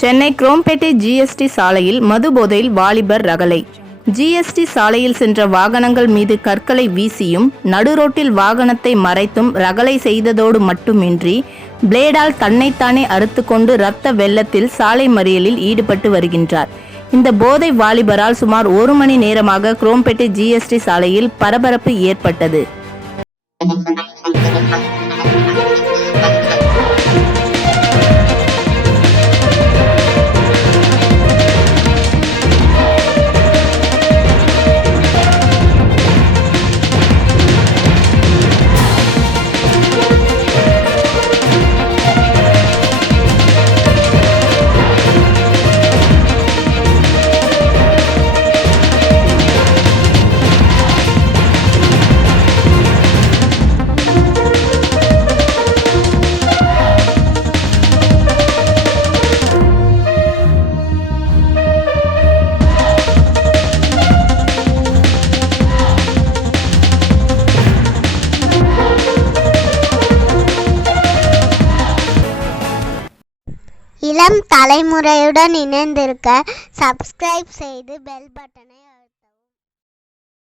Chennai Chromepet GST சாலையில் மது போதையில் வாலிபர் ரகளை. ஜிஎஸ்டி சாலையில் சென்ற வாகனங்கள் மீது கற்களை வீசியும் நடுரோட்டில் வாகனத்தை மறைத்தும் ரகளை செய்ததோடு மட்டுமின்றி பிளேடால் தன்னைத்தானே அறுத்துக்கொண்டு இரத்த வெள்ளத்தில் சாலை மறியலில் ஈடுபட்டு வருகின்றார். இந்த போதை வாலிபரால் சுமார் 1 மணி நேரமாக குரோம்பேட்டை ஜிஎஸ்டி சாலையில் பரபரப்பு ஏற்பட்டது. இளம் தலைமுறையுடன் இணைந்திருக்க சப்ஸ்கிரைப் செய்து பெல் பட்டனை